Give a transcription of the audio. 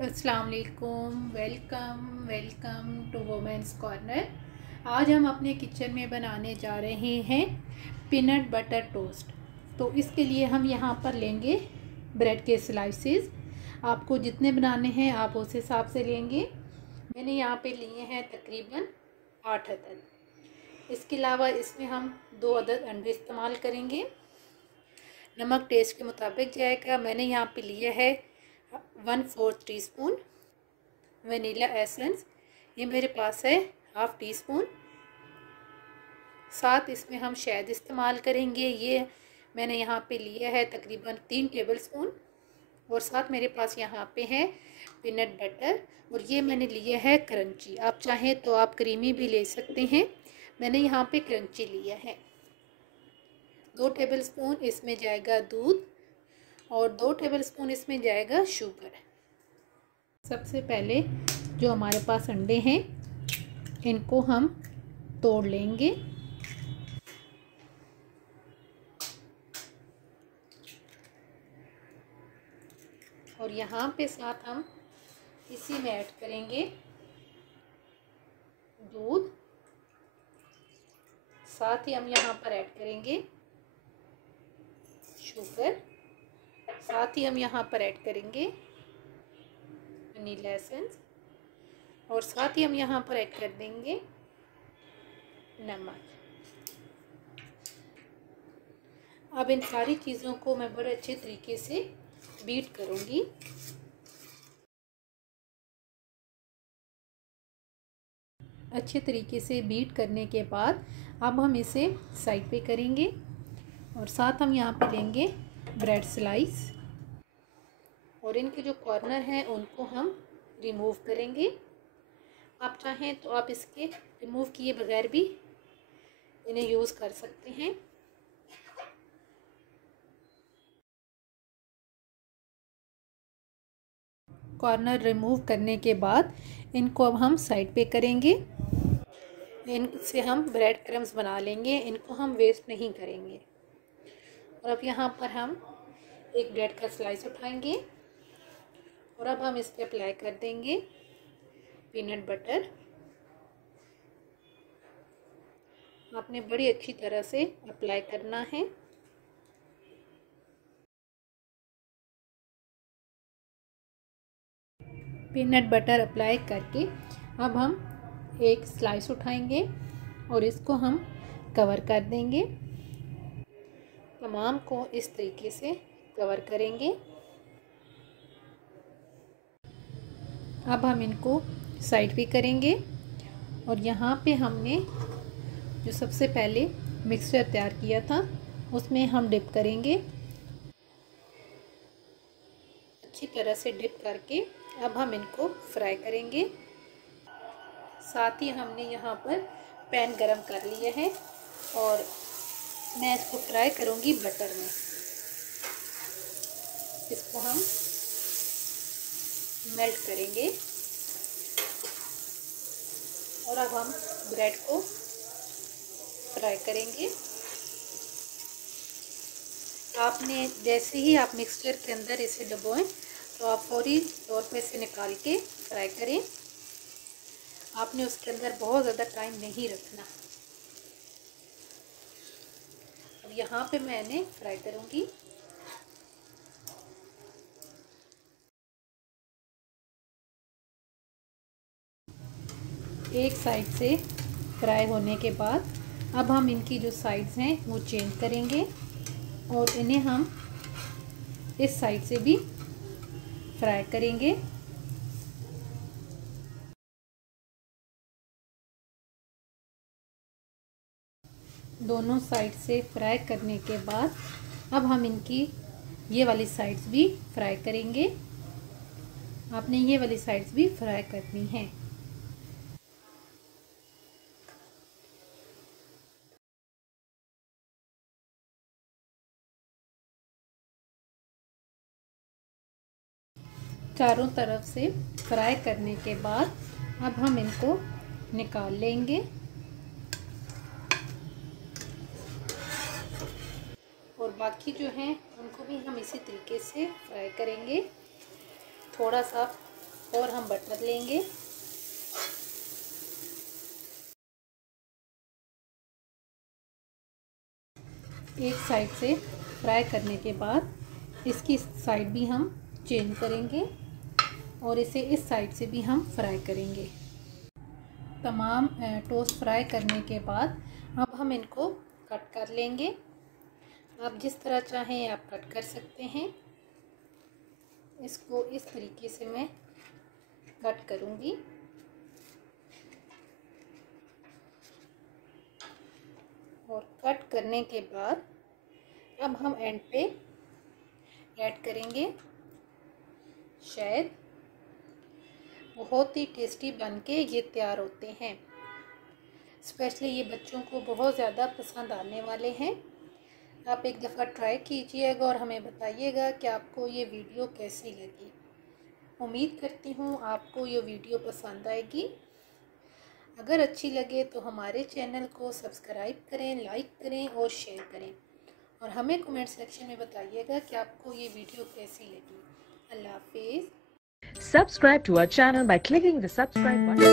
अस्सलाम वालेकुम। Welcome to women's corner. आज हम अपने किचन में बनाने जा रहे हैं पीनट बटर टोस्ट। तो इसके लिए हम यहाँ पर लेंगे ब्रेड के स्लाइसेस। आपको जितने बनाने हैं आप उस हिसाब से लेंगे। मैंने यहाँ पे लिए हैं तकरीबन 8 अदद। इसके अलावा इसमें हम 2 अदद अंडे इस्तेमाल करेंगे। नमक टेस्ट के मुताबिक जाएगा। मैंने यहाँ पे लिया है 1/4 टीस्पून वनीला एसेंस। ये मेरे पास है 1/2 टीस्पून। साथ इसमें हम शहद इस्तेमाल करेंगे। ये मैंने यहाँ पे लिया है तकरीबन 3 टेबलस्पून। और साथ मेरे पास यहाँ पे है पीनट बटर, और ये मैंने लिया है क्रंची। आप चाहें तो आप क्रीमी भी ले सकते हैं। मैंने यहाँ पे क्रंची लिया है। 2 टेबलस्पून इसमें जाएगा दूध और 2 टेबलस्पून इसमें जाएगा शुगर। सबसे पहले जो हमारे पास अंडे हैं इनको हम तोड़ लेंगे। और यहाँ पे साथ हम इसी में ऐड करेंगे दूध। साथ ही हम यहाँ पर ऐड करेंगे शुगर। साथ ही हम यहाँ पर ऐड करेंगे वनीला एसेंस। और साथ ही हम यहाँ पर ऐड कर देंगे नमक। अब इन सारी चीज़ों को मैं बड़े अच्छे तरीके से बीट करूँगी। अच्छे तरीके से बीट करने के बाद अब हम इसे साइड पे करेंगे। और साथ हम यहाँ पे लेंगे ब्रेड स्लाइस, और इनके जो कॉर्नर हैं उनको हम रिमूव करेंगे। आप चाहें तो आप इसके रिमूव किए बगैर भी इन्हें यूज़ कर सकते हैं। कॉर्नर रिमूव करने के बाद इनको अब हम साइड पे करेंगे। इनसे हम ब्रेड क्रम्स बना लेंगे, इनको हम वेस्ट नहीं करेंगे। और अब यहाँ पर हम एक ब्रेड का स्लाइस उठाएंगे और अब हम इस पर अप्लाई कर देंगे पीनट बटर। आपने बड़ी अच्छी तरह से अप्लाई करना है। पीनट बटर अप्लाई करके अब हम एक स्लाइस उठाएंगे और इसको हम कवर कर देंगे। तमाम को इस तरीके से कवर करेंगे। अब हम इनको साइड पे करेंगे और यहाँ पे हमने जो सबसे पहले मिक्सचर तैयार किया था उसमें हम डिप करेंगे। अच्छी तरह से डिप करके अब हम इनको फ्राई करेंगे। साथ ही हमने यहाँ पर पैन गरम कर लिया है और मैं इसको फ्राई करूँगी बटर में। इसको हम मेल्ट करेंगे और अब हम ब्रेड को फ्राई करेंगे। आपने जैसे ही आप मिक्सचर के अंदर इसे डुबोएं तो आप फौरी तौर पे इसे निकाल के फ्राई करें। आपने उसके अंदर बहुत ज़्यादा टाइम नहीं रखना। अब यहाँ पे मैंने फ्राई करूँगी। एक साइड से फ्राई होने के बाद अब हम इनकी जो साइड्स हैं वो चेंज करेंगे और इन्हें हम इस साइड से भी फ्राई करेंगे। दोनों साइड से फ्राई करने के बाद अब हम इनकी ये वाली साइड्स भी फ्राई करेंगे। आपने ये वाली साइड्स भी फ्राई करनी है। चारों तरफ से फ्राई करने के बाद अब हम इनको निकाल लेंगे। और बाकी जो हैं उनको भी हम इसी तरीके से फ्राई करेंगे। थोड़ा सा और हम बटर लेंगे। एक साइड से फ्राई करने के बाद इसकी साइड भी हम चेंज करेंगे और इसे इस साइड से भी हम फ्राई करेंगे। तमाम टोस्ट फ्राई करने के बाद अब हम इनको कट कर लेंगे। आप जिस तरह चाहें आप कट कर सकते हैं। इसको इस तरीके से मैं कट करूंगी। और कट करने के बाद अब हम एंड पे ऐड करेंगे शहद। बहुत ही टेस्टी बनके ये तैयार होते हैं। स्पेशली ये बच्चों को बहुत ज़्यादा पसंद आने वाले हैं। आप एक दफ़ा ट्राई कीजिएगा और हमें बताइएगा कि आपको ये वीडियो कैसी लगी। उम्मीद करती हूँ आपको ये वीडियो पसंद आएगी। अगर अच्छी लगे तो हमारे चैनल को सब्सक्राइब करें, लाइक करें और शेयर करें और हमें कमेंट सेक्शन में बताइएगा कि आपको ये वीडियो कैसी लगी। अल्लाह हाफिज़। Subscribe to our channel by clicking the subscribe button.